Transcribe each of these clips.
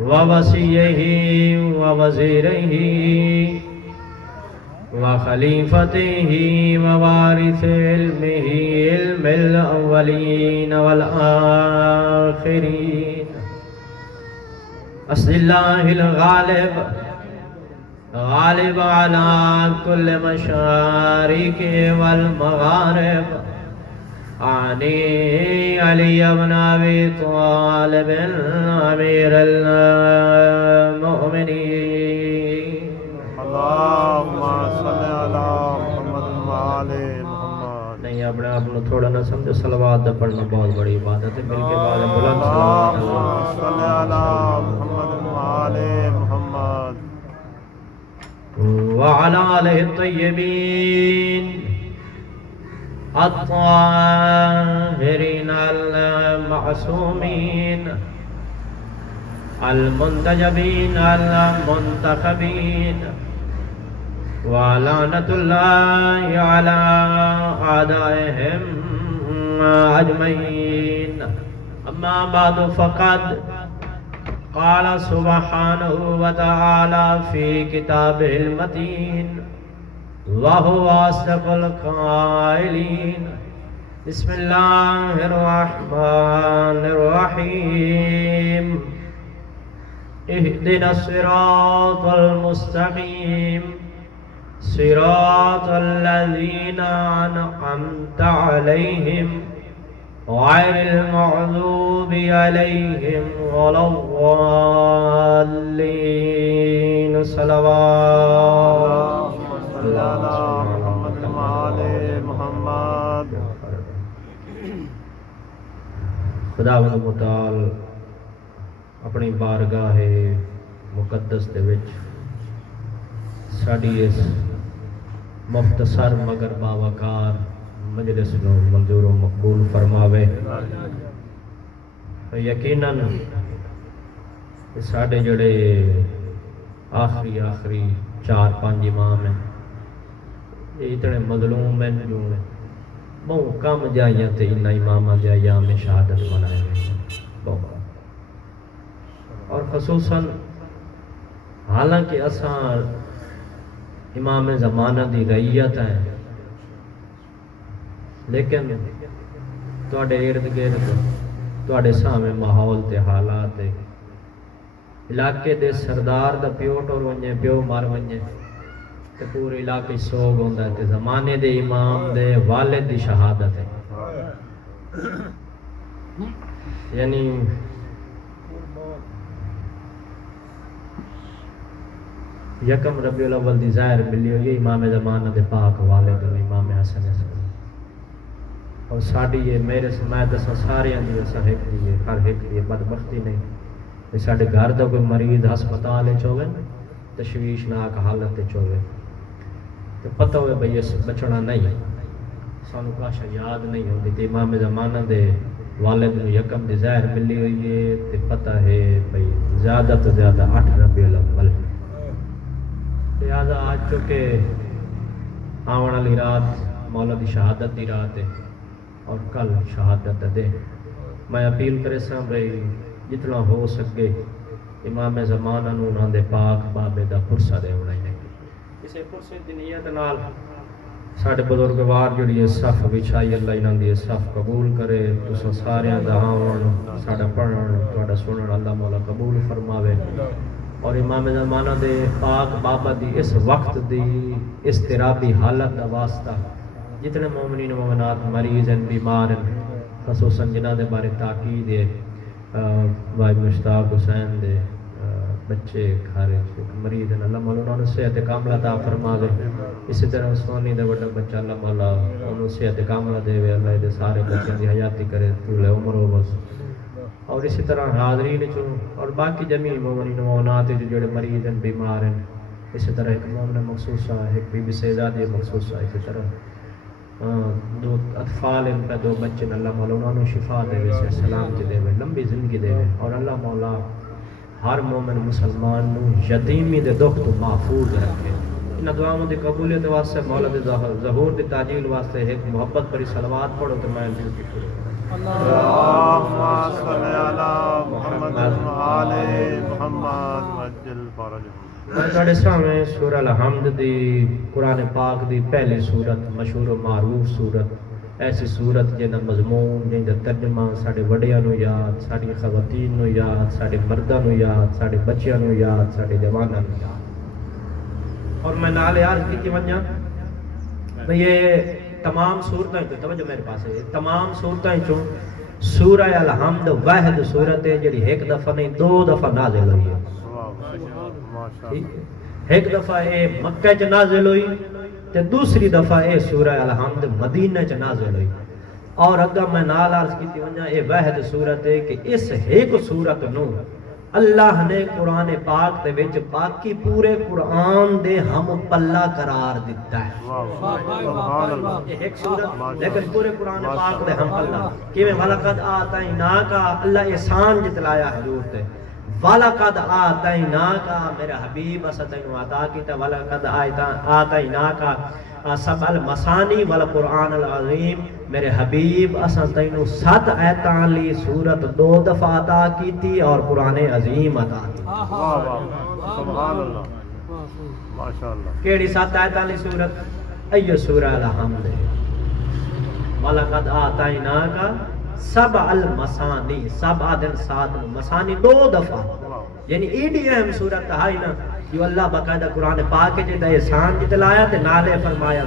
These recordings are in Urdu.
ووصيه ووزيره وخليفته ووارث علمه علم الأولين والآخرين أسأل الله الغالب غالب على كل مشارق والمغارب أعني علي بن أبي طالب أمير المؤمنين اللهم صل على محمد وآل محمد. نہیں اپنے آپ کو تھوڑا نہ سمجھو، صلوات دا پڑھنا بہت بڑی عبادت ہے، مل کے بعد بلند صلوات اللهم صل على محمد وآل محمد. وعلى آله الطيبين الطاهرين المعصومين المنتجبين المنتخبين ولعنة الله على أعدائهم أجمعين. أما بعد فقد قال سبحانه وتعالى في كتابه المتين وهو أصدق القائلين. بسم الله الرحمن الرحيم. اهدنا الصراط المستقيم صراط الذين أنعمت عليهم غير المغضوب عليهم ولا الضالين. صلوات صل على محمد وآل محمد. خداوند متعال اپنی بارگاہ مقدس دے وچ ساڈی اس مختصر مگر باوقار مجلس نو منظور و مقبول فرماوے. یقیناً ساڈے جڑے آخری 4-5 امام ہیں یہ اتنے مظلوم ہیں جو بہت کم جائیاں تے انہاں اماماں دے ایام شہادت منائے گئے بہت. اور خصوصاً حالانکہ اساں امام زمانہ دی رعیت ہیں لیکن تواڈے ارد گرد تواڈے سامنے ماحول تے حالات تے علاقے دے سردار دا پیو ٹر ونجے پیو مر ونجے تے پورے علاقے سوگ ہوندا ہے تے زمانے دے امام دے والد دی شہادت ہے. یعنی یکم ربیع الاول دی ظاہر ملی ہوئی امام زمانہ دے پاک والد امام حسن اور ساڑی یہ میرے سمایت دسا سارے دی اسا ایک دی ہر ایک دی بدبختی نہیں کہ ساڑے گھر دا کوئی مریض ہسپتال چوے تشویشناک حالت چوے تو پتہ ہوئے بھئی اس بچنا نہیں سانو کاشا یاد نہیں ہوتی تے امام زمانہ دے والد نو یکم دی ظاہر ملی ہوئی ہے تے پتہ ہے بھئی زیادہ تو زیادہ 8 ربیع الاول. لہذا آج چونکہ آون والی رات مولا دی شہادت دی رات ہے اور کل شہادت دے میں اپیل کرے ساں بھئی جتنا ہو سکے امام زمانہ نو انہاں دے پاک بابے دا پرسہ دے ہونا ہے. اسے پرسے دی نیت نال ساڑھے بزرگوار جڑی ہے صف بچھائی اللہ انہاں دی صف قبول کرے تساں ساریاں دا آون ساڑھا پڑھن تواڈا سنن اللہ مولا قبول فرماوے. اور امام زمانہ دے پاک بابا دی اس وقت دی اضطرابی حالت دا واسطہ جتنے مومنین و مومنات مریض ہیں بیمار ہیں خصوصاً جنہ دے بارے تاکید ہے بھائی مشتاق حسین دے بچے کھارے مریض ہیں اللہ مولا انہوں نے صحت کاملہ عطا فرما دے. اسی طرح عثمانی دے بڑا بچہ اللہ مولا انہوں صحت کاملہ دے وے اللہ دے سارے بچوں دی حیاتی کرے طول عمر و بس. اور اسی طرح حاضرین چوں اور باقی جمیع مومنین و مومنات جو جڑے مریض ہیں بیمار ہیں اسی طرح ایک مومن مخصوصہ ایک بی بی سیدادی مخصوصہ اسی طرح 2 اطفال ان پہ 2 بچے اللہ مولا انہوں نے شفا دے وے سلامتی دے وے لمبی زندگی دے وے. اور اللہ مولا ہر مومن مسلمان نو یتیمی دے دکھ تو محفوظ رکھے. ان دعاؤں دی قبولیت واسطے مولا دے ظہور دی تعجیل واسطے ایک محبت بری صلوات پڑھو تو میں دل کی اللهم صل على محمد وآل محمد وعجل فرجهم میں تھوڑے سامنے سورہ الحمد دی قرآن پاک دی پہلی سورت مشہور و معروف سورت ایسی سورت جنہ مضمون جنہ ترجمہ ساڑھے وڈیاں نو یاد ساڑھے خواتین نو یاد ساڑھے مرداں نو یاد ساڑھے بچیاں نو یاد ساڑھے جواناں نو یاد اور میں نالے عرض کی ونجا میں یہ تمام سورتیں توجہ میرے پاس ہے تمام سورتیں چوں سورہ الحمد واحد سورت ہے جڑی ایک دفعہ نہیں دو دفعہ نازل ہوئی ہے ایک دفعہ اے مکہ چ نازل ہوئی تے دوسری دفعہ اے سورہ الحمد مدینہ چ نازل ہوئی اور اگا میں نال عرض کیتی ونجا اے واحد سورت ہے کہ اس ایک سورت نو اللہ نے قرآن پاک دے وچ باقی پورے قرآن دے ہم پلہ قرار دیتا ہے سبحان اللہ یہ ایک سورت لیکن پورے قرآن پاک دے ہم پلہ کہ میں وَلَقَدْ آتَيْنَاكَ اللہ احسان جتلایا حضور تے وَلَقَدْ آتَيْنَاكَ میرے حبیب اسا تینوں عطا کیتا وَلَقَدْ آتَيْنَاكَ سبع المثانی والقرآن العظیم میرے حبیب اسا تینوں 7 آیتاں لی سورت 2 دفعہ عطا کیتی اور قرآن عظیم عطا کیتی واہ واہ سبحان اللہ ماشاءاللہ کیڑی 7 آیتاں لی سورت ایو سورہ الحمد وَلَقَدْ آتَيْنَاكَ سبع المثانی 7 دن 7 مثانی 2 دفعہ یعنی ایڈی اہم صورت ہے نا جو اللہ باقاعدہ قرآن پاک کے تے احسان جتلایا تے نالے فرمایا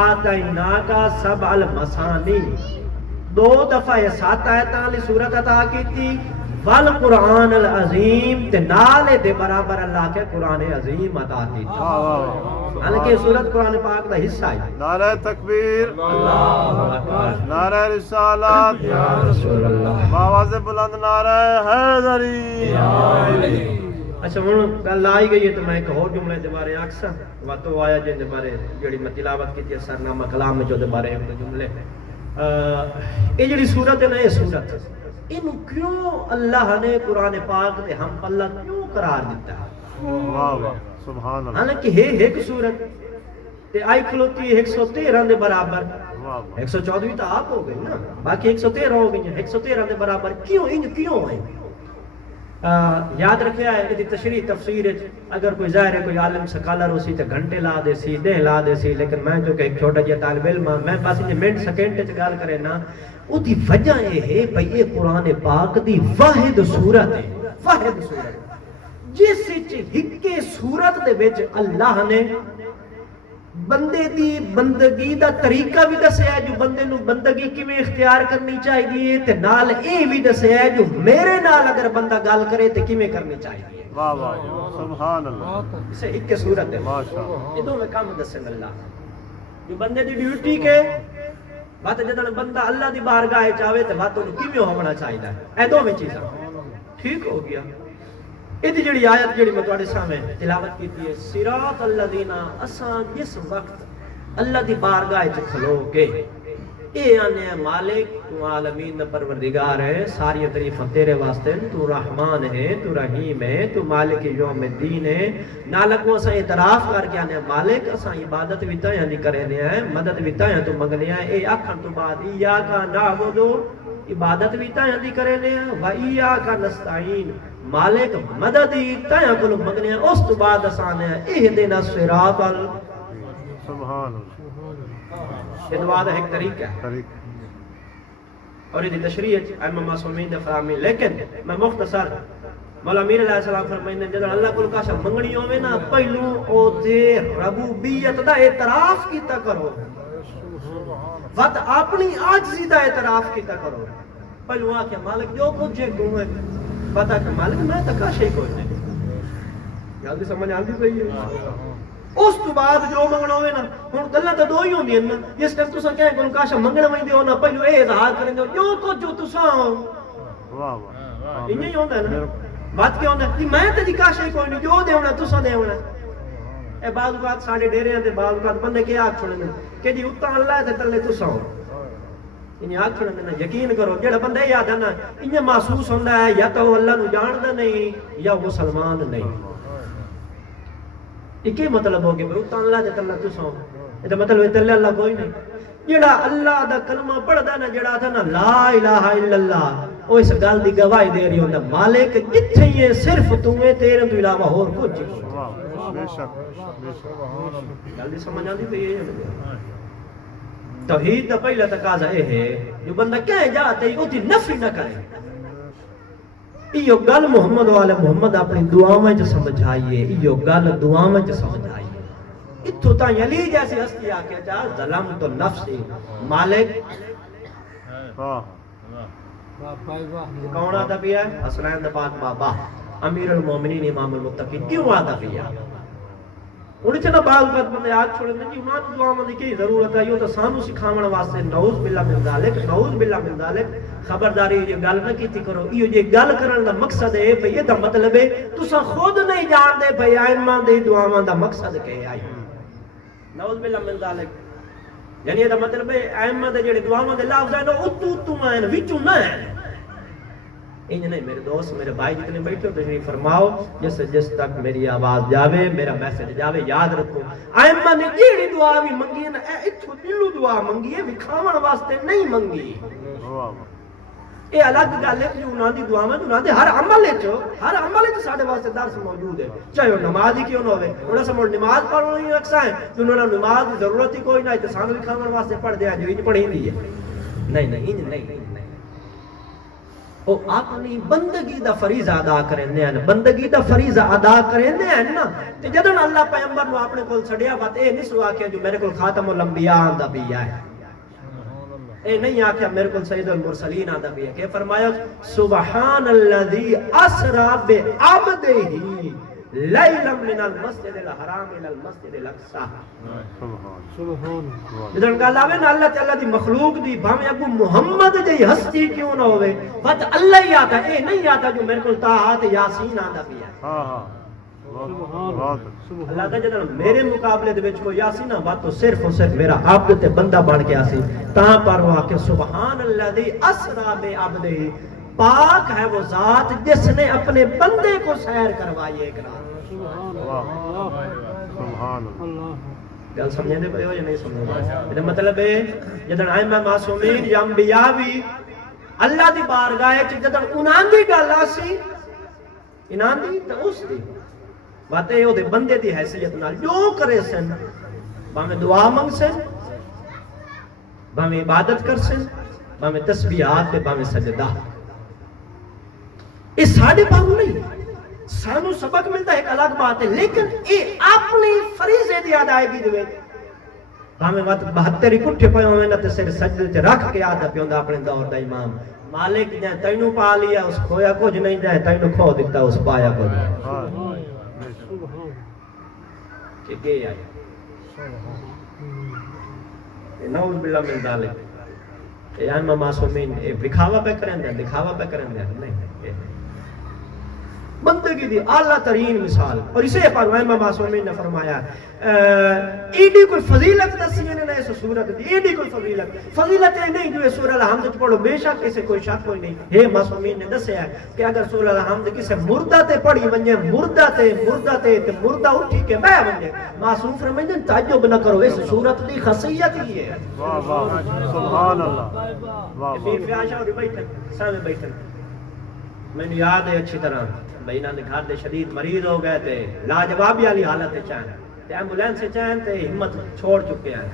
آتیناکا سبع المثانی 2 دفعہ 7 آیتاں لی صورت عطا کیتی والقرآن العظیم تے نالے دے برابر اللہ کے قرآن عظیم عطا کیتی حالانکہ صورت قرآن پاک دا حصہ ہے نعرہ تکبیر اللہ اکبر نعرہ رسالت یا رسول اللہ آواز بلند نعرہ حیدری اچھا ہن گل آئی گئی ہے تو میں ایک اور جملے دے بارے آکھساں واتو آیا جن دے بارے جڑی میں تلاوت کیتی ہے سرنامہ کلام میں جو دے بارے ایک جملے یہ جڑی سورت ہے نا یہ سورت انہوں کیوں اللہ نے قرآن پاک دے ہم پلہ کیوں قرار دیتا ہے واہ واہ سبحان اللہ حالانکہ ایک سورت تے آئی کھلوتی 113 دے برابر 114 تو آپ ہو گئی نا باقی 113 ہو گئی ہیں 113 دے برابر کیوں ہیں یاد رکھے ہے کہ تشریح تفسیر اگر کوئی ظاہر ہے کوئی عالم سکالر ہو سی تو گھنٹے لا دے سی دیں لا دے سی لیکن میں جو کہ ایک چھوٹا جہا طالب علم میں بس انہیں منٹ سیکنڈ تے گال کرے نا او دی وجہ یہ ہے بھئی یہ قرآن پاک دی واحد صورت ہے واحد صورت جس ہکے صورت دے وچ اللہ نے بندے دی بندگی دا طریقہ بھی دسیا ہے جو بندے نو بندگی کیویں اختیار کرنی چاہیے تے نال اے بھی دسیا ہے جو میرے نال اگر بندہ گل کرے تے کیویں کرنی چاہیے واہ واہ سبحان اللہ اسے ایک صورت ہے ماشاءاللہ یہ دونوں کام دسن اللہ جو بندے دی ڈیوٹی کے بات جدن بندہ اللہ دی بارگاہ چاہے تے بات انہوں کیویں ہونا چاہیے اے دونوں چیزاں ٹھیک ہو گیا یہ جڑی آیت جڑی میں تواڈے سامنے تلاوت کیتی ہے صراط الذین اساں جس وقت اللہ دی بارگاہ وچ کھلو کے اے آنے مالک تو عالمین دا پروردگار ہے ساری تعریفاں تیرے واسطے تو رحمان ہے تو رحیم ہے تو مالک یوم الدین ہے نالکوں اساں اعتراف کر کے آنے مالک اساں عبادت بھی تاں دی کرنے ہیں مدد بھی تاں تو منگنے ہیں اے آکھن تو بعد ایاک نعبد عبادت بھی تاں دی کرنے ہیں و ایاک نستعین مالک مدد ہی تاں کول منگنے ہیں اس تو بعد اساں نے اہدنا الصراط سبحان اللہ یہ دعا دا ایک طریقہ ہے اور یہ تشریح ہے امام معصومین دے فراہمی لیکن میں مختصر مولا امیر علیہ السلام فرمائیں جدن اللہ کول کاشا منگنی ہوے نا پہلو او دے ربوبیت دا اعتراف کیتا کرو وقت اپنی عاجزی دا اعتراف کیتا کرو پہلو آ کے مالک جو کچھ ہے کو ہے پتہ کہ مالک میں تا کاشا ہی کوئی نہیں جلدی سمجھ آندی پئی ہے اس تو بعد جو منگنا ہوئے نا ہن گلاں تے دو ہی ہوندیاں نا جس ٹائم تساں کہیں کوئی کاشا منگنا ویندے ہو نا پہلو اے اظہار کریں دے جو کچھ جو تساں واہ واہ انہی ہی ہوندا ہے نا بات کیا ہوندا ہے میں تے دی کاشا ہی کوئی نہیں جو دیونا تساں دیونا اے بعض اوقات ساڈے ڈیریاں تے بعض اوقات بندے کے آکھ چھڑن کہ جی اتاں اللہ تے تلے تساں انہیں آکھ چھڑن نا یقین کرو جڑا بندہ یاد ہے نا انہیں محسوس ہوندا ہے یا تو اللہ نو جاندا نہیں یا مسلمان نہیں یہ کیا مطلب ہو گیا اتنا اللہ تے تلے تساں یہ مطلب ہے تلے اللہ کوئی نہیں جڑا اللہ دا کلمہ پڑھدا نا جڑا تھا نا لا الہ الا اللہ او اس گل دی گواہی دے رہی ہوندا مالک جتھے ہی صرف تو ہے تیرے تو علاوہ اور کچھ نہیں بے شک بے شک گل دی سمجھ آندی پئی ہے توحید دا پہلا تقاضا اے ہے جو بندہ کہے جاتے ہی اوتی نفی نہ کرے ایو گل محمد والے محمد اپنی دعاؤں میں جو سمجھائیے ایو گل دعاؤں میں جو سمجھائیے اتھو تا علی جیسی ہستی آکے جا ظلم تو نفسی مالک کون آتا پیا ہے حسنین دا پاک بابا امیر المومنین امام المتقین کیوں آتا پیا انہیں چھنا بعض بات بندے آج چھوڑے دیں جی ایمان دعا مندی کی ضرورت ہے یہ تو سانو سکھامن واسطے نعوذ باللہ من ذالک خبرداری یہ گل نہ کیتی کرو یہ گل کرن دا مقصد ہے بھئی یہ دا مطلب ہے تسا خود نہیں جان دے بھئی ائمہ دی دعاواں دا مقصد کیا ہے نعوذ باللہ من ذالک یعنی یہ دا مطلب ہے ائمہ دے جڑے دعاواں دے لفظ ہیں اتو ہیں وچوں نہ ہیں انج نہیں میرے دوست میرے بھائی جتنے بیٹھے ہو تشریف فرماؤ جس تک میری آواز جاوے میرا میسج جاوے یاد رکھو ائمہ نے جیڑی دعا بھی منگی ہے نا اتھو دلو دعا منگی ہے وکھاون واسطے نہیں منگی یہ الگ گل ہے جو انہاں دی دعا میں انہاں دے ہر عمل وچ ساڈے واسطے درس موجود ہے چاہے وہ نماز ہی کیوں نہ ہوے انہاں سمجھ نماز پڑھنی ہی اکثر ہے تو انہاں نماز دی ضرورت ہی کوئی نہ تے سانو وکھاون واسطے پڑھ دے جو انج پڑھی دی ہے نہیں وہ اپنی بندگی دا فریضہ ادا کرنے ہیں بندگی دا فریضہ ادا کرنے ہیں نا تے جدوں اللہ پیغمبر نو اپنے کول چھڈیا بات اے نہیں سو آکھیا جو میرے کول خاتم الانبیاء آندا پیا ہے اے نہیں آکھیا میرے کول سید المرسلین آندا پیا کہ فرمایا سبحان الذی اسری بعبدہ لیلا من المسجد الحرام الى المسجد الاقصى سبحان جدن گل آوے نا اللہ تعالی دی مخلوق دی بھاویں اگو محمد جی ہستی کیوں نہ ہوے بس اللہ ہی آتا اے نہیں آتا جو میرے کول طٰہٰ تے یاسین آندا پیا ہاں اللہ کا جدن میرے مقابلے دے وچ کوئی یاسین بات تو صرف اور صرف میرا عبد تے بندہ بن کے آسی تاں پر وہ کہ سبحان الذی اسری بعبدہ پاک ہے وہ ذات جس نے اپنے بندے کو سیر کروائی ایک رات سبحان اللہ گل سمجھے دے پئے ہو یا نہیں سمجھے یہ مطلب ہے جدن ائمہ معصومین یا انبیاء بھی اللہ دی بارگاہ وچ جدن انہاں دی گل آسی انہاں دی تے اس دی بات اے او دے بندے دی حیثیت نال جو کرے سن بھاویں دعا منگ سن بھاویں عبادت کر سن بھاویں تسبیحات تے بھاویں سجدہ یہ ساڑھے پاہوں نہیں سانو سبق ملتا ہے ایک الگ بات ہے لیکن یہ اپنی فریضے دی ادائیگی دے ہمیں وقت 72 اکٹھے پے ہوئے نہ تے سر سجدے تے رکھ کے آتا پیوندا اپنے دور دا امام مالک نے تینوں پا لیا اس کھویا کچھ نہیں دے تینوں کھو دیتا اس پایا کچھ کہ گئے آئے نعوذ باللہ من ذالک اے ائمہ معصومین دکھاوا پہ کریں نہیں بندگی دی اعلیٰ ترین مثال اور اسے پر ائمہ معصومین نے فرمایا ایڈی کوئی فضیلت دسی نے اس سورت دی ایڈی کوئی فضیلت نہیں جو سورہ الحمد پڑھو بے شک اسے کوئی شک کوئی نہیں ہے معصومین نے دسیا ہے کہ اگر سورہ الحمد کسے مردہ تے پڑھی ونجے مردہ تے مردہ اٹھی کے بہ ونجے معصوم فرمائیں تعجب نہ کرو اس سورت دی خاصیت ہی ہے واہ واہ سبحان اللہ واہ پیر فیاشا اور بیٹھے سامنے بیٹھے میں نے یاد ہے اچھی طرح بھئی انہاں دے گھر دے شدید مریض ہو گئے تھے لاجوابی والی حالت چاہیں تے ایمبولینس سے چاہیں تے ہمت چھوڑ چکے ہیں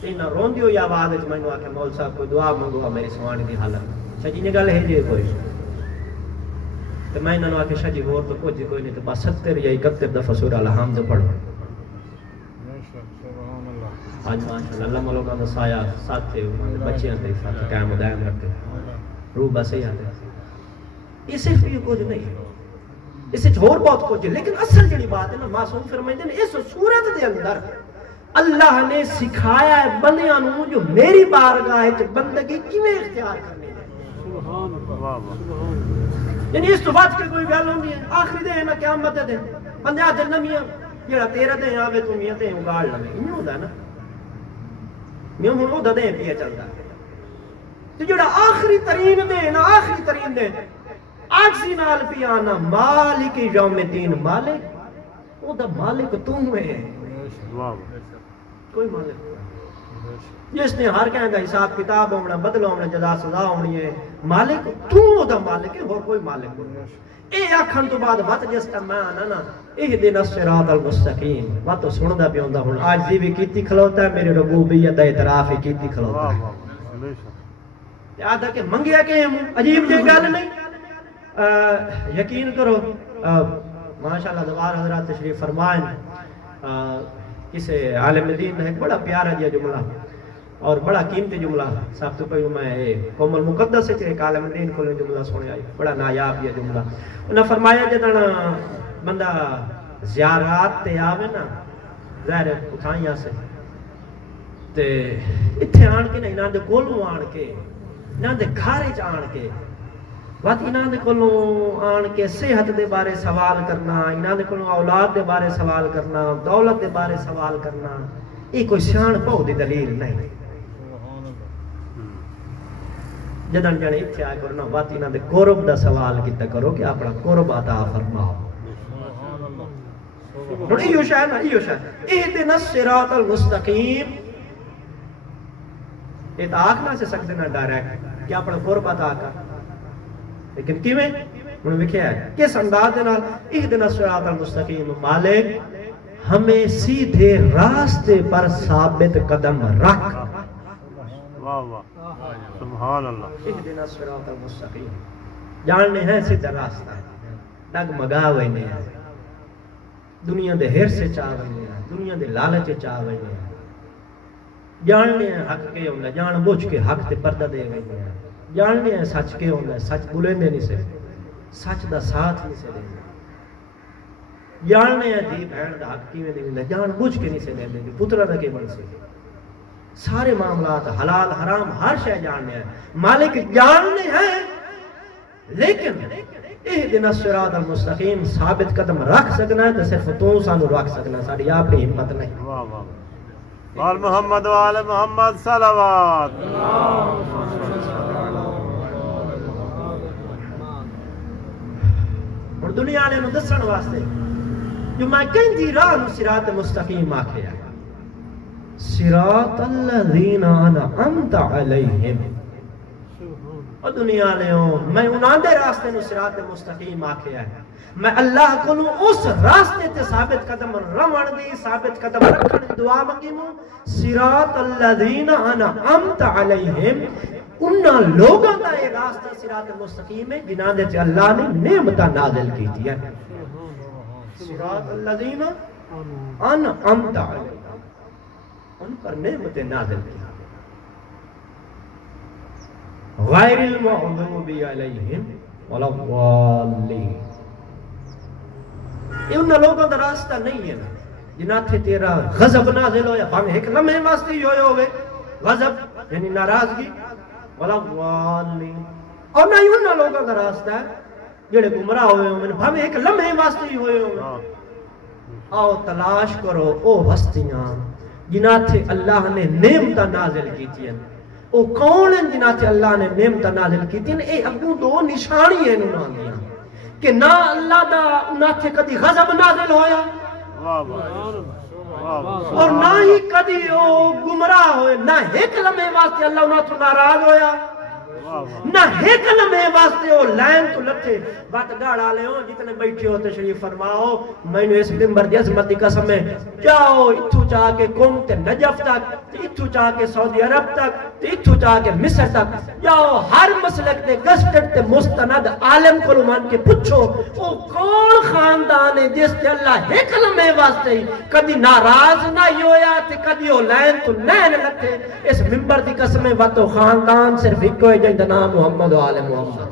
تے انہاں روندی ہوئی آواز وچ مینوں آکھیا مول صاحب کوئی دعا منگوا میری سوانی دی حالت شجی نے گل ہے جی کوئی تے میں انہاں نوں آکھیا شجی ہور تو کچھ کوئی نہیں تے بس 70 یا 71 دفعہ سورہ الحمد پڑھو آج ماشاءاللہ اللہ ملوکاں دا سایہ ساتھ تھے بچیاں تے ساتھ قائم دائم رکھتے روح بس ہی آتے یہ صرف یہ کچھ نہیں ہے اسے اور بہت کچھ ہے لیکن اصل جڑی بات ہے نا معصوم فرمائتے ہیں اس صورت دے اندر اللہ نے سکھایا ہے بندیاں نوں جو میری بارگاہ وچ بندگی کیویں اختیار کرنی ہے سبحان اللہ یعنی اس تو بعد کوئی گل ہوندی ہے آخری دن ہے قیامت دے دن بندہ دن میاں جڑا تیرا دن آوے تو میاں تے اگاڑ لوے ایوں ہوندا نا میاں ہن او دے پیا چلدا تے جڑا آخری ترین دن آجزی نال پیانا مالک یوم الدین مالک او دا مالک تو ہے کوئی مالک جس نے ہر کہیں دا حساب کتاب ہونا، بدل ہونا، جزا سزا ہونی ہے، مالک تو دا مالک ہے، اور کوئی مالک نہیں۔ اے آکھن تو بعد وقت جس کا میں آنا نا اہدنا الصراط المستقیم بات تو سندا پیا ہوندا، ہن آج دی بھی کیتی کھلوتا ہے، میری ربوبیت دا اعتراف ہی کیتی کھلوتا ہے۔ یاد ہے کہ منگیا کہ عجیب جی گل نہیں، یقین کرو ماشاءاللہ دوبارہ حضرات تشریف فرمائیں، کسی عالم دین نے ایک بڑا پیارا جا جملہ اور بڑا قیمتی جملہ سب تو پہلے میں قوم المقدس سے ایک عالم دین کو جملہ سنیا، بڑا نایاب یہ جملہ۔ انہوں نے فرمایا جدن بندہ زیارات تے آوے نا ظاہر اتھائیاں سے تے اتھے آن کے نا انہاں دے کولوں آن کے انہاں دے گھارے چ آن کے بات انہاں دے کولوں آن کے صحت دے بارے سوال کرنا، انہاں دے کولوں اولاد دے بارے سوال کرنا، دولت دے بارے سوال کرنا، یہ کوئی سیاح پاؤ دی دلیل نہیں۔ جدن جانے اتھے آئے کرنا بات انہاں دے قرب دا سوال کیتا کرو کہ اپنا قرب عطا فرماؤ۔ اور ایو شاہ نا ایو شاہ اہدنا الصراط المستقیم، یہ تو آنکھ نہ سے سکتے نا ڈائریکٹ کہ اپنا قرب عطا کر، لیکن کیویں انہوں نے لکھا ہے کس انداز دے نال اہدنا الصراط المستقیم، مالک ہمیں سیدھے راستے پر ثابت قدم رکھ۔ واہ واہ سبحان اللہ۔ اہدنا الصراط المستقیم جاننے ہیں سیدھا راستہ، ڈگمگا وینے ہیں، دنیا دے ہر سے چاہ وینے ہیں، دنیا دے لالچ چاہ وینے ہیں، جاننے ہیں حق کے ہوندہ، جان بوجھ کے حق تے پردہ دے وینے ہیں، جاننے ہیں سچ کے ہوندہ، سچ بلندے نہیں سے، سچ دا ساتھ نہیں سے دے، جاننے ہیں دی بہن دا حق کیویں دے وینے، جان بوجھ کے نہیں سے دے دے، پترہ دا کے بن سے، سارے معاملات حلال حرام ہر شے جاننے ہیں، مالک جاننے ہیں، لیکن اہدنا الصراط المستقیم ثابت قدم رکھ سکنا ہے تو صرف تو سانو رکھ سکنا، ساری آپ کی ہمت نہیں۔ واہ واہ آل محمد و آل محمد صلوات۔ اور دنیا نے دسن واسطے جو میں کہیں دی راہ نو صراط مستقیم آکھے ہے، صراط الذین انعمت علیہم، اور دنیا نے میں انہاں دے راستے نو صراط مستقیم آکھے ہے، میں اللہ کو اس راستے تے ثابت قدم رون دی ثابت قدم رکھن دی دعا منگی موں، صراط الذین انعمت علیہم، انہاں لوگوں دا یہ راستہ صراط مستقیم ہے جنہاں دے اللہ نے نعمتاں نازل کی تھی ہے، صراط الذین انعمت علیہم، ان پر نعمتیں نازل کی، غیر المغضوب علیہم ولا الضالین، یہ ان لوگوں کا راستہ نہیں ہے جنہاں تھے تیرا غضب نازل ہویا، ہمیں ایک لمحے واسطے ہی ہوئے غضب یعنی ناراضگی، ولا الضالین، اور نہ ہی ان لوگوں کا راستہ ہے جڑے گمراہ ہوئے ہوں، ہمیں ایک لمحے واسطے ہی ہوئے ہوں۔ آؤ تلاش کرو او ہستیاں جنہاں تھے اللہ نے نعمتاں نازل کی تھی، او کون ہیں جنہاں تھے اللہ نے نعمتاں نازل کی تھی، اے اگوں دو نشانی ہیں انہاں دیاں کہ نہ اللہ دا انہاں تھے کدی غضب نازل ہویا اور نہ ہی کدی او گمراہ ہوئے، نہ ایک لمحے واسطے اللہ انہاں تو ناراض ہویا، نہ ایک لمحے واسطے او لائن تو لٹھے۔ بات گاڑا لے ہو جتنے بیٹھے ہو تشریف فرماؤ، میں نے اس ممبر دی عظمت دی قسم ہے، جاؤ اتھو چاہ کے قوم تے نجف تک، اتھو چاہ کے سعودی عرب تک، اتھو چاہ کے مصر تک، جاؤ ہر مسلک تے گسٹڈ تے مستند عالم کو مان کے پوچھو او کون خاندان ہے جس تے اللہ ایک لمحے واسطے ہی کدی ناراض نہ ہویا تے کدی او لائن تو نین لٹھے۔ اس ممبر دی قسم ہے واتو خاندان صرف ایک ہے جن دا نام محمد و آل محمد،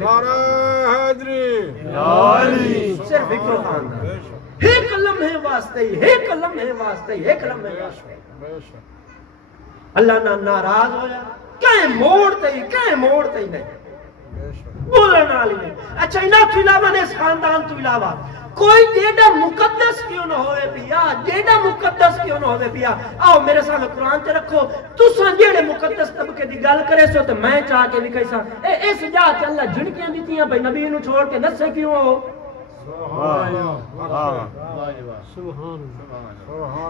نعرہ حیدری صرف ایک خاندان، ایک لمحے واسطے ہی، ایک لمحے واسطے ہی، ایک لمحے واسطے اللہ نہ ناراض ہویا، کہیں موڑتے ہی نہیں، بولن والی نہیں۔ اچھا انہاں تو علاوہ نے اس خاندان تو علاوہ کوئی جیڑا مقدس کیوں نہ ہوئے پیا، جیڑا مقدس کیوں نہ ہوئے پیا، آؤ میرے سامنے قرآن تے رکھو، تُساں جیڑے مقدس طبقے دی گل کرے سو تو میں چاہ کے بھی کہیسا اس جا کے اللہ جھڑکیاں دیتی ہیں بھئی نبی نو چھوڑ کے نسے کیوں ہو،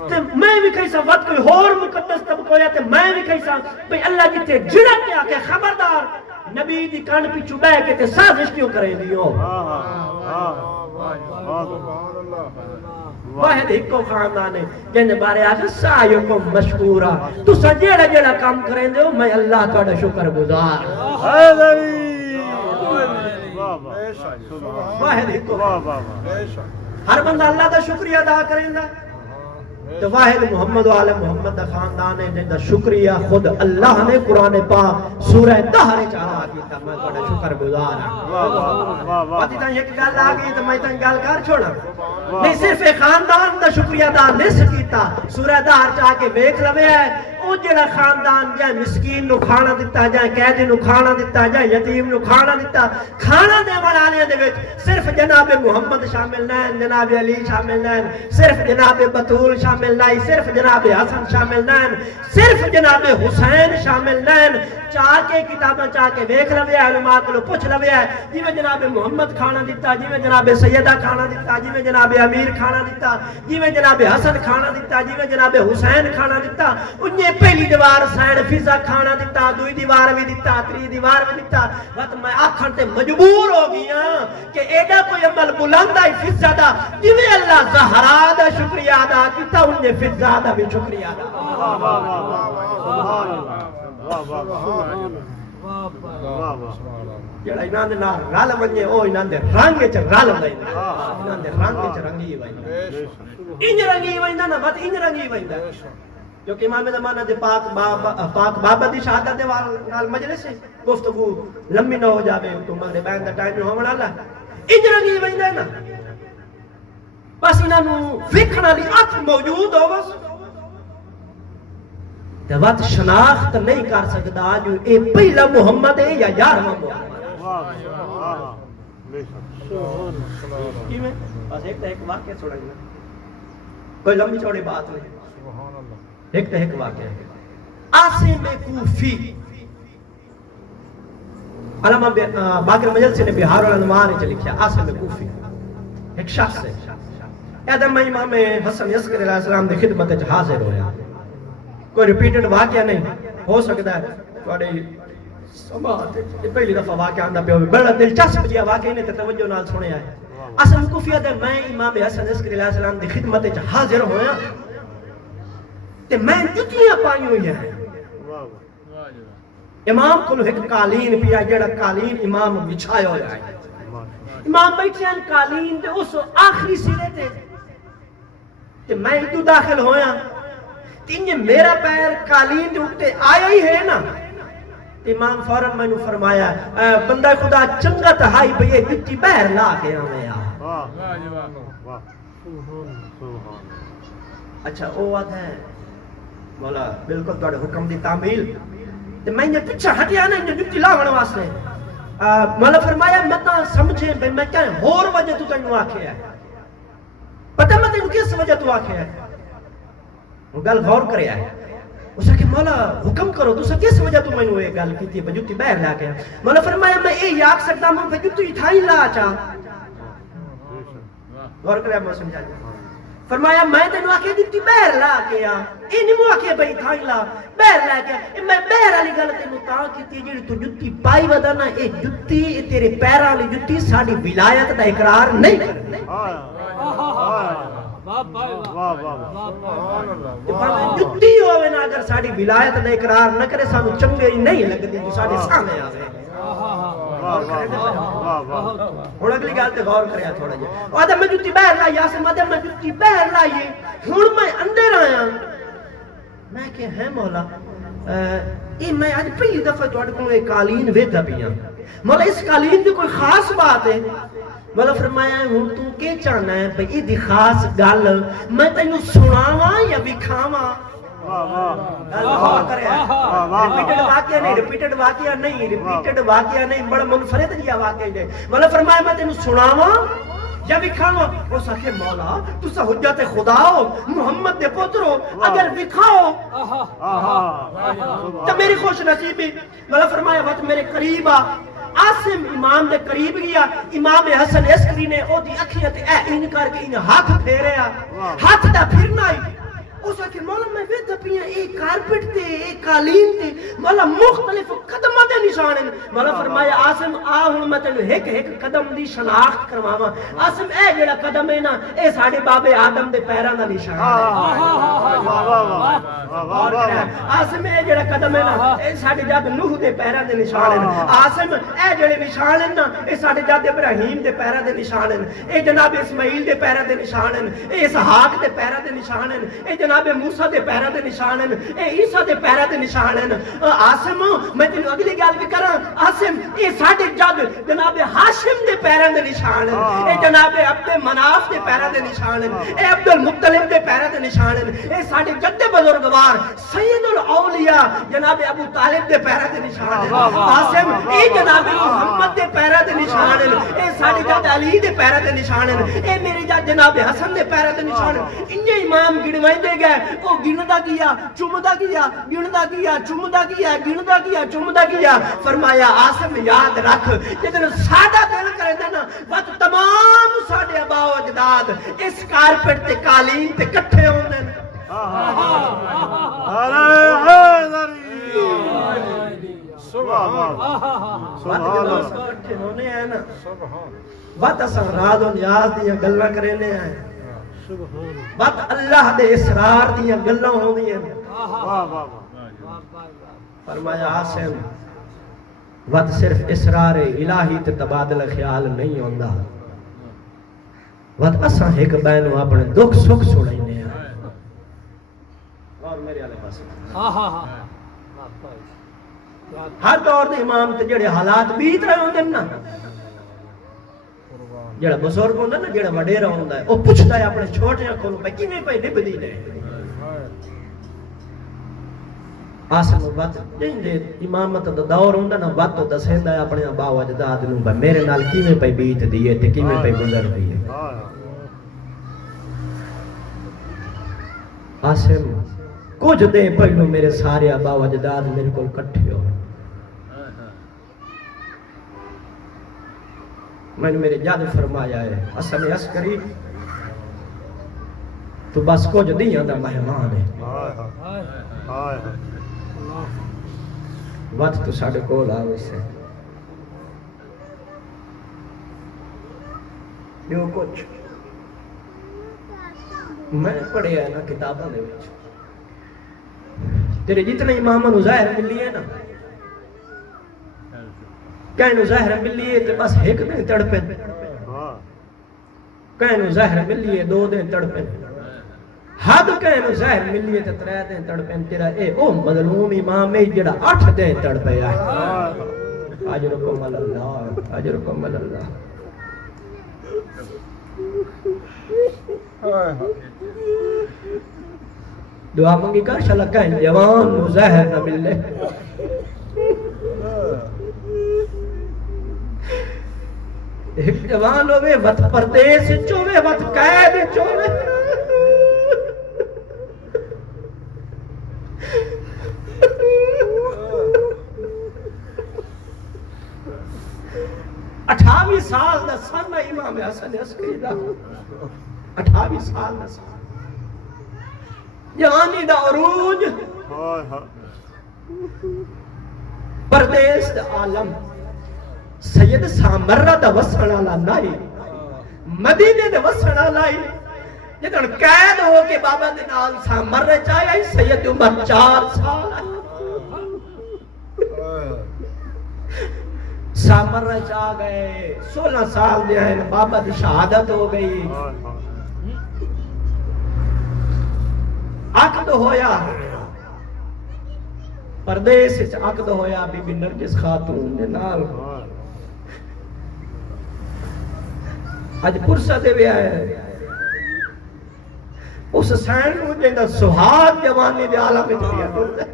تے میں بھی کہیں سا وقت کوئی اور مقدس طبق ہویا تے میں بھی کہیں سا بھئی اللہ جتے جڑا کے آکے خبردار نبی دی کان پیچھو بہ کے تے سازش کیوں کریں دیو واحد ایک کو خاندان ہے جن بارے آخر سائیکم مشکورہ تو سجیڑا جیڑا کام کریں دیو میں اللہ کا شکر گزار واحد ایک کو ہر بندہ اللہ دا شکریہ ادا کریں دا تو واحد محمد و آل محمد دا خاندان ہے جن دا شکریہ خود اللہ نے قرآن پاک سورہ دہر چاہا کیتا میں تو شکر گزار ہوں باتی تاں ایک گل آگئی تو میں تاں گل کر چھوڑا نہیں صرف ایک خاندان دا شکریہ ادا نس کیتا سورہ دہر چاہ کے بیک لوے ہے او جڑا خاندان جائے مسکین نو کھانا دیتا جائے قیدی نو کھانا دیتا جائے یتیم نو کھانا دیتا کھانا دے والیاں دے وچ صرف جناب محمد شامل نہیں جناب علی شامل نہیں صرف جناب بطول شامل نہیں صرف جناب حسن شامل نہیں صرف جناب حسین شامل نہیں چاہ کے کتاباں چاہ کے دیکھ لوے علماء کو پوچھ لوے ہے جی میں جناب محمد کھانا دیتا جی میں جناب سیدہ کھانا دیتا جی میں جناب امیر کھانا دیتا جی میں جناب حسن کھانا دیتا جی میں جناب حسین کھانا دیتا انہیں پہلی دیوار سین فضا کھانا دیتا دوئی دیوار بھی دیتا تری دیوار بھی دیتا وقت میں آکھن تے مجبور ہو گیا کہ ایڈا کوئی عمل بلند ہے فضا دا جی میں اللہ زہرا دا شکریہ ادا کیتا انہیں فضا دا بھی شکریہ ادا جڑا انہاں دے نال رل ونجے او انہاں دے رنگ وچ رل ویندا انہاں دے رنگ وچ رنگی ویندا انج رنگی ویندا نا بس انج رنگی ویندا جو کہ امام زمانہ دے پاک بابا دی شہادت دے نال مجلس ہے گفتگو لمبی نہ ہو جاوے تو مغربین دا ٹائم ہون والا انج رنگی ویندا نا بس انہاں نو ویکھن والی اکھ موجود ہو بس تے وقت شناخت نہیں کر سکدا جو اے پہلا محمد ہے یا 11واں محمد ہے بس ایک واقعہ سنائیں کوئی لمبی چوڑی بات نہیں ایک واقعہ ہے عاصم کوفی علامہ باقر مجلسی نے بہار الانوار نے لکھا عاصم کوفی ایک شخص ہے ادم امام حسن عسکری علیہ السلام دی خدمت وچ حاضر ہویا کوئی ریپیٹڈ واقعہ نہیں ہو سکتا ہے تھوڑی سماعت پہلی دفعہ واقعہ آندا پیا بڑا دلچسپ جہا واقعہ نے توجہ نال سنیا ہے عاصم کوفی دے میں امام حسن عسکری علیہ السلام دی خدمت وچ حاضر ہویا تے میں جتیاں پائی ہوئی ہیں امام کو ایک قالین پیا جڑا قالین امام بچھایا ہوا ہے امام بیٹھے ہیں قالین تے اس آخری سرے تے میں ادو داخل ہویا تین میرا پیر قالین دے اٹھتے آیا ہی ہے نا امام فوراً میں نے فرمایا بندہ خدا چنگا تہائی بھئی جتی بہر لا کے آنے آ اچھا وہ بات ہے مولا بالکل توڑے حکم دی تعمیل تے میں نے پچھا ہٹیا نا انجھے جتی لاغن واسطے مولا فرمایا مطلع سمجھے بھئی میں کیا ہور وجہ تو تنو آکھے ہے پتہ میں تنو کس وجہ تو آکھے ہے وہ گل غور کرے آئے اسے کہ مولا حکم کرو تو اسے کس وجہ تو میں نے گل کی تھی بجوتی بہر لا کے مولا فرمایا میں اے یاک سکتا ہوں بجوتی تھائی لا چاہ غور کرے میں سمجھا جائے فرمایا میں تینو آکھے دیتی بہر لا کے آ اینی مو آکھے بھئی تھائی لا بہر لا کے میں بہر علی گل تینو تاں کیتی جڑی تو جتی پائی ودا نا اے جتی تیرے پیراں والی جتی ساڈی ولایت دا اقرار نہیں کردی جتی ہوئے نا اگر ساڑی ولایت دا اقرار نہ کرے سانو چنگے ہی نہیں لگتی جو ساڑے سامنے آوے ہون اگلی گال تے غور کریا تھوڑا جائے آدھا میں جتی بہر لائی آسم آدھا میں جتی بہر لائی ہون میں اندر آیا میں کہ ہے مولا میں آج پہلی دفعہ تو اٹکوں ایک قالین ویدہ پیا مولا اس قالین دی کوئی خاص بات ہے مولا فرمایا ہوں تو کیا چاہنا ہے بھئی یہ دی خاص گل میں تینوں سناواں یا بکھاواں ریپیٹڈ واقعہ نہیں بڑا منفرد جیا واقعہ ہے مولا فرمایا میں تینوں سناواں یا بکھاواں وہ سکھے مولا تسا حجت خدا ہو محمد دے پتر ہو اگر بکھاؤ تو میری خوش نصیبی مولا فرمایا وقت میرے قریب آ آسم امام دے قریب گیا امام حسن عسکری نے او دی اکھیاں تے اے ان کر کے ان ہاتھ پھیریا ہاتھ دا پھرنا ہی اس کہ مولا میں ویت پیاں اے کارپٹ تے اے قالین تے مولا مختلف قدماں دے نشان ہیں مولا فرمایا آسم آ ہن میں تینوں ایک ایک قدم دی شناخت کرواواں آسم اے جڑا قدم ہے نا اے ساڈے بابے آدم دے پیراں دا نشان ہے آسم اے جڑا قدم ہے نا اے ساڈے جد نوح دے پیراں دے نشان ہیں آسم اے جڑے نشان ہیں نا اے ساڈے جد ابراہیم دے پیراں دے نشان ہیں اے جناب اسماعیل دے پیراں دے نشان ہیں اے اسحاق دے پیراں دے نشان ہیں اے جناب موسیٰ دے پیراں دے نشان ہیں اے عیسیٰ دے پیراں دے نشان ہیں آسم میں تینوں اگلی گل بھی کراں آسم اے ساڈے جد جناب ہاشم دے پیراں دے نشان ہیں اے جناب عبد مناف دے پیراں دے نشان ہیں اے عبد المطلب دے پیراں دے نشان ہیں اے ساڈے جد بزرگوار سید الاولیاء جناب ابو طالب دے پیراں دے نشان ہیں آسم اے جناب محمد دے پیراں دے نشان ہیں اے ساڈے جد علی دے پیراں دے نشان ہیں اے میرے جد جناب حسن دے پیراں دے نشان ہیں انجے امام گنوائندے گئے او گندا گیا چومدا گیا گندا گیا چومدا گیا گندا گیا چومدا گیا فرمایا آسم یاد رکھ جدوں ساڈا دل کرے نا بس تمام ساڈے آبا و اجداد اس کارپٹ تے قالین تے اکٹھے ہوندے نے بات اساں راز و نیاز دیاں گلاں کرینے ہیں بات اللہ دے اسرار دیاں گلاں ہوندیاں فرمایا آسم وقت صرف اسرار الہی تے تبادلہ خیال نہیں ہوندا وقت اساں ایک بینوں اپنے دکھ سکھ سنائینے ہیں اور میرے آلے پاس ہر دور دے امام تے جڑے حالات بیت رہے ہوندے نا جڑا بزرگ ہوندا نا جڑا وڈیرا ہوندا ہے او پوچھدا ہے اپنے چھوٹیاں کولوں پے کیویں پے نبھدی نے آسم وقت جیندے امامت دا دور ہوندا نا وقت دسیندا ہے اپنے ابا و اجداد نوں میرے نال کیویں پے بیت دی ہے تے کیویں پے گزر دی ہے آسم کچھ دے پہلو میرے سارے ابا و اجداد میرے کول کٹھے ہو میں نے میرے جاد فرمایا ہے حسن عسکری تو بس کچھ دیاں دا مہمان ہے وقت تو ساڑھے کول آوے سے جو کچھ میں پڑھے ہیں نا کتابوں نے وچ تیرے جتنے اماموں نو ظاہر ملی ہے نا کہیں نو ظاہر ملی ہے تے بس ایک دن تڑپے کہیں نو ظاہر ملی ہے 2 دن تڑپے حد کہیں نو ظاہر ملی ہے تے 3 دن تڑپے تیرا اے او مظلوم امام ہے جڑا 8 دن تڑپے ہے اجرکم اللہ اجرکم اللہ دعا منگی کر شاءاللہ کہیں جوان نو ظاہر نہ ملے ایک جوان ہوئے وقت پردیس چوئے وقت قید چوئے اٹھاوی سال دا سن امام حسن عسکری دا 28 سال دا سن جوانی دا عروج پردیس دا عالم سید سامرہ دا وسنہ لائی مدینے دا وسنہ لائی جدن قید ہو کے بابا دے نال سامرہ چاہے آئی سید عمر 4 سال آئی سامرہ چاہ گئے 16 سال دے آئے بابا دی شہادت ہو گئی عقد ہویا پردیس وچ عقد ہویا بی بی نرجس خاتون دے نال اج پرسہ دے وی آئے اس سین نو جیندا سہاگ جوانی دے عالم وچ پیا ٹردا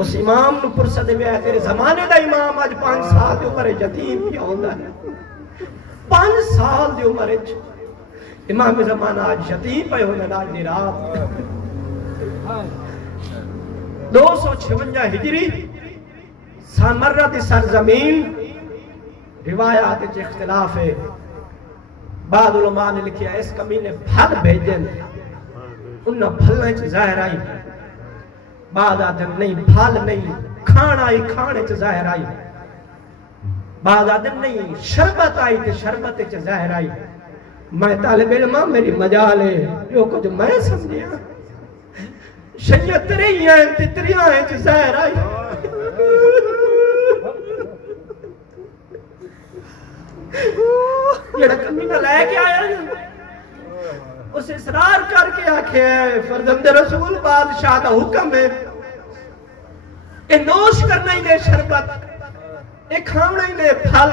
اس امام نو پرسہ دے وی آئے تیرے زمانے دا امام اج 5 سال دی عمر یتیم پیا ہوندا ہے 5 سال دی عمر وچ امام زمانہ آج یتیم پہ ہونا آج دی رات 256 ہجری سامرہ دی سرزمین روایات وچ اختلاف ہے. بعض علماء نے لکھیا اس کمینے پھل بھیجن انہاں پھلاں وچ ظاہر آئی. بعض آدم نہیں پھل نہیں کھانا آئی کھانے وچ ظاہر آئی. بعض آدم نہیں شربت آئی تے شربت وچ ظاہر آئی. میں طالب علم میری مجال ہے جو کچھ میں سمجھیا شیعت تریاں تے تریاں وچ ظاہر آئی. جڑا کمینہ لے کے آیا اس اصرار کر کے آکھے فرزند رسول بادشاہ دا حکم ہے اے نوش کرنا ہی دے شربت اے کھانا ہی دے پھل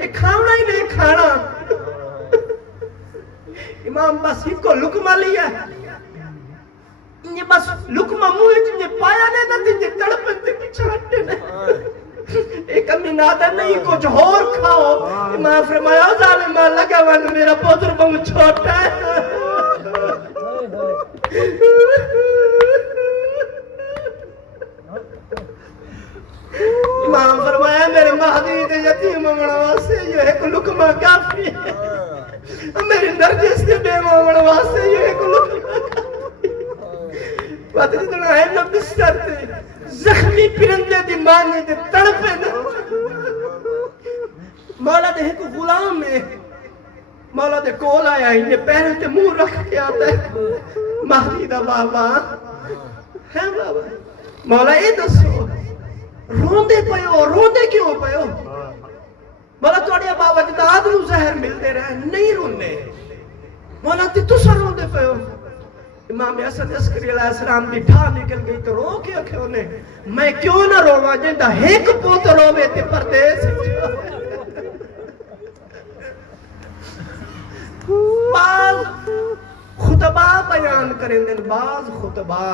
اے کھانا ہی دے کھانا. امام بس ہی کو لکمہ لیا یہ بس لکمہ منہ جنہیں پایا نہیں نہ تجھے تڑپن تے پیچھے ہٹے نہیں. ایک امین آدھا نہیں کچھ اور کھاؤ. امام فرمایا ظالمہ لگا ون میرا پوتر بہت چھوٹا ہے. امام فرمایا میرے مہدی دے یتیم ممڑا سے یہ ایک لکمہ کافی ہے. میرے نرجس کے بے ممڑا سے یہ ایک لکمہ کافی ہے. بات جتنا ہے نہ بستر تے زخمی پرندے دی مانی تے تڑپے نا. مولا دے ایک غلام ہے مولا دے کول آیا انہیں پیروں تے منہ رکھ کے آتا ہے مہدی دا بابا ہے بابا. مولا اے دسو روندے کیوں پے ہو؟ مولا توڑیا بابا جداد نو زہر ملتے رہے نہیں روندے. مولا تو سا روندے پے ہو؟ امام حسن عسکری علیہ السلام دی ٹھا نکل گئی تو رو کے اکھے انہیں میں کیوں نہ رواں جندا ایک پوت روے تے پردیس. بعض خطبہ بیان کریں دن بعض خطبہ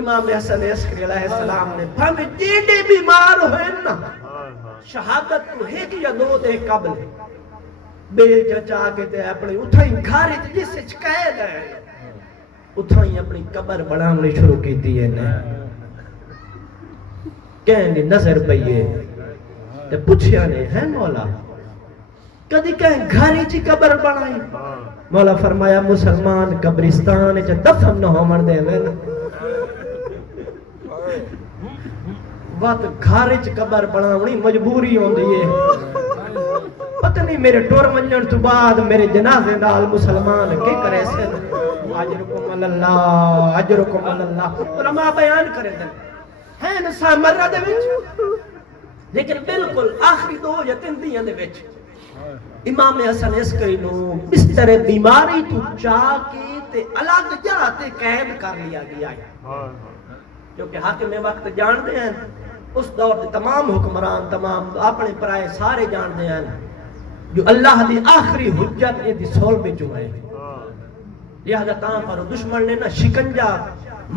امام حسن عسکری علیہ السلام نے بھامے جیڑے بیمار ہوئے نا شہادت تو ایک یا دو دے قبل بیل چچا کے تے اپنے اتھائی گھاری جس سے قید ہے اتھائی اپنی قبر بڑھانے شروع کی دی ہے کہیں نظر پئیے تے پوچھیا نے ہے مولا کدی کہیں گھاری چی قبر بڑھائی. مولا فرمایا مسلمان قبرستان چا دفن نہ ہومن دے میں وقت گھاری چی قبر بڑھاونی مجبوری ہوں دیئے. پتہ نہیں میرے ٹور منجن تو بعد میرے جنازے نال مسلمان کے کرے سے اجرکم اللہ اجرکم اللہ علماء بیان کرے دیں ہے نسا مرہ دے وچ لیکن بالکل آخری دو یا تین دیاں دے وچ امام حسن عسکری نو بستر بیماری تو چاہ کے تے الگ جاتے قید کر لیا گیا ہے کیونکہ حاکم وقت جان دے ہیں اس دور دے تمام حکمران تمام اپنے پرائے سارے جان دے ہیں جو اللہ دی آخری حجت یہ دی سول میں جو ہے لہذا تاں پر دشمن نے نہ شکنجا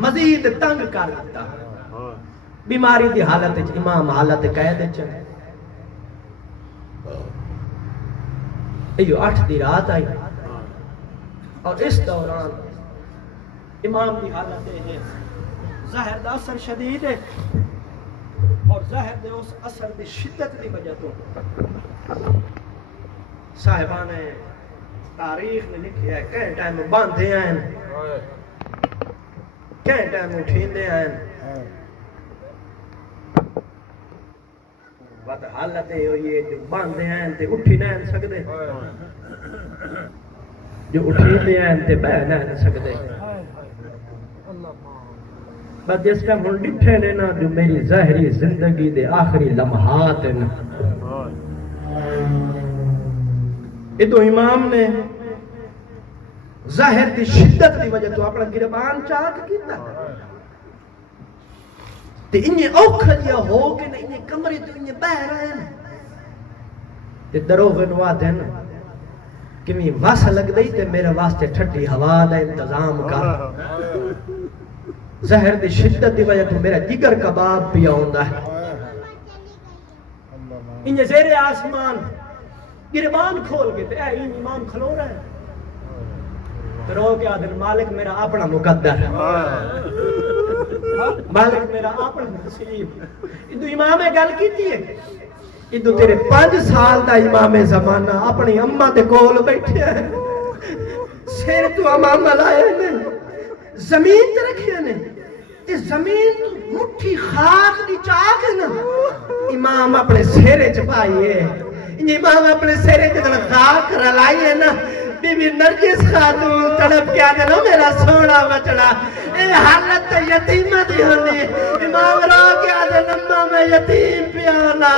مزید تنگ کر دیتا بیماری دی حالت امام حالت قید چاہے یہ 8 دی رات آئی اور اس دوران امام دی حالت ہے زہر دا اثر شدید ہے اور زہر دے اس اثر دی شدت دی وجہ تو صاحبان تاریخ نے لکھی ہے کہیں ٹائم باندھے ہیں کہیں ٹائم اٹھیندے ہیں بات حالت ہے یہ جو باندھے ہیں تے اٹھی نہیں سکتے جو اٹھیندے ہیں تے بہ نہیں سکتے بس جس کا ہن ڈٹھے نے نا جو میری ظاہری زندگی دے آخری لمحات ہیں ادو امام نے ظاہر دی شدت دی وجہ تو اپنا گربان چاک کیتا تے انہیں اوکھلیا ہو کے نا انہیں کمرے تو انہیں بہ رہے ہیں تے دروغ نواد ہیں کہ میں واس لگ دئی تے میرے واسطے ٹھٹی ہوا دا انتظام کر زہر دی شدت دی وجہ تو میرا جگر کباب پیا ہوندا ہے انہیں زیر آسمان گربان کھول کے تے اے امام کھلو رہے ہیں تو رو کے آدھر مالک میرا اپنا مقدر مالک میرا اپنا نصیب ادو امام گل کیتی ہے ادو تیرے 5 سال دا امام زمانہ اپنی اماں دے کول بیٹھے ہیں سر تو امام لائے نے زمین تے رکھے نے تے زمین تو مٹھی خاک دی چاک ہے نا امام اپنے سیرے چپائیے امام اپنے سیرے چپائیے خاک رلائی ہے نا بی بی نرجس خاتون تڑپ کیا دینا میرا سونا بچڑا اے حالت یتیمہ دی ہوندی امام رو کیا دینا اممہ میں یتیم پیانا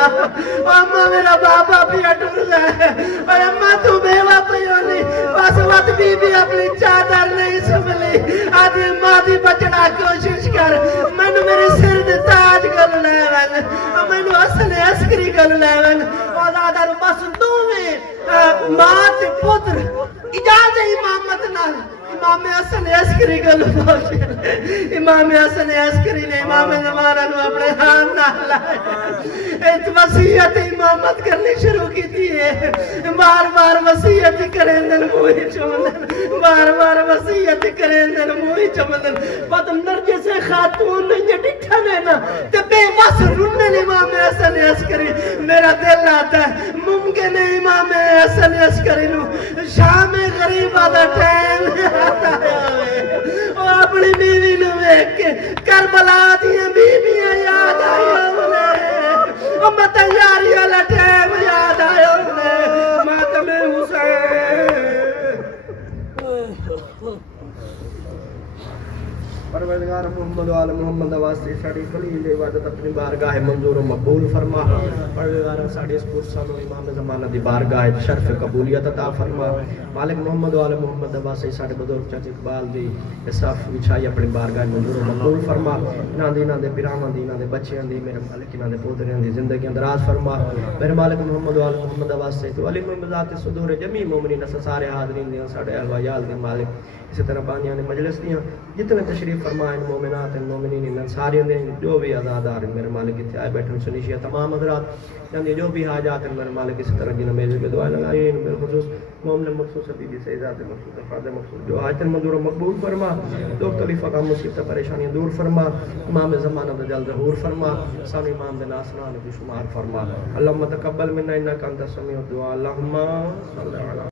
اممہ میرا بابا پیا ٹر گئے اور اممہ تو بیوہ پیونی بس وقت بی بی اپنی چادر نہیں سملی آدھی ماں دی بچڑا کوشش کر میں نے میرے سر دے تاج گل لیون میں نے اصل عسکری گل لیون اور دادا رو بس دو میں ماں تے پتر اجازت امامت نال امام حسن عسکری گل امام حسن عسکری نے امام زمانہ نو اپنے ہاتھ نال لائے ایت وصیت امامت کرنی شروع کی تھی بار بار وصیت کریں دن موہی چمدن بار بار وصیت کریں دن موہی چمدن پتم نرجس خاتون نے ڈٹھا نا تے بے بس رنن امام حسن عسکری میرا دل آتا ہے ممکن ہے امام حسن عسکری نو شام غریب آدھا ٹائم آتا ہے وہ اپنی بیوی نو ایک کے کربلا دیا بیویاں یاد آئی انہیں وہ متیاری والا ٹائم یاد آئی انہیں ماتم حسین پروردگار محمد و آل محمد واسطے ساڑی خلیل عبادت اپنی بارگاہ منظور و مقبول فرما پروردگار ساڑی اس پرسان و امام زمانہ دی بارگاہ شرف قبولیت عطا فرما مالک محمد و آل محمد واسطے ساڑی بدور چاچ اقبال دی اصاف وچھائی اپنی بارگاہ منظور و مقبول فرما نہ دے پیرامہ دی نہ دے بچیاں دی میرے مالک نہ دے پودریاں دی زندگی اندراز فرما میرے مالک محمد و آل محمد واسطے تو علی محمد ذات صدور جمیع مومنین سارے حاضرین دیاں ساڑے اہل ویال دی مالک اسی طرح بانیان مجلس دیاں جتنے تشریف فرمائیں مومنات مومنین انصاریوں دیں جو بھی آزادار میرے مالک اتنے آئے بیٹھن سنیشیہ تمام حضرات یعنی جو بھی حاجات ہیں میرے مالک اسی طرح جنہوں میرے کے دعائیں لگائیں بالخصوص مومن مخصوص حبیبی بی سیدات مخصوص افراد مخصوص جو حاجتن منظور و مقبول فرما جو تکلیف کا مصیبت پریشانیاں دور فرما امام زمانہ دا جلد ظہور فرما سانی امام دے ناسنان کی شمار فرما اللہم تقبل منا انکا انت السمیع الدعاء اللہم صلی اللہ علیہ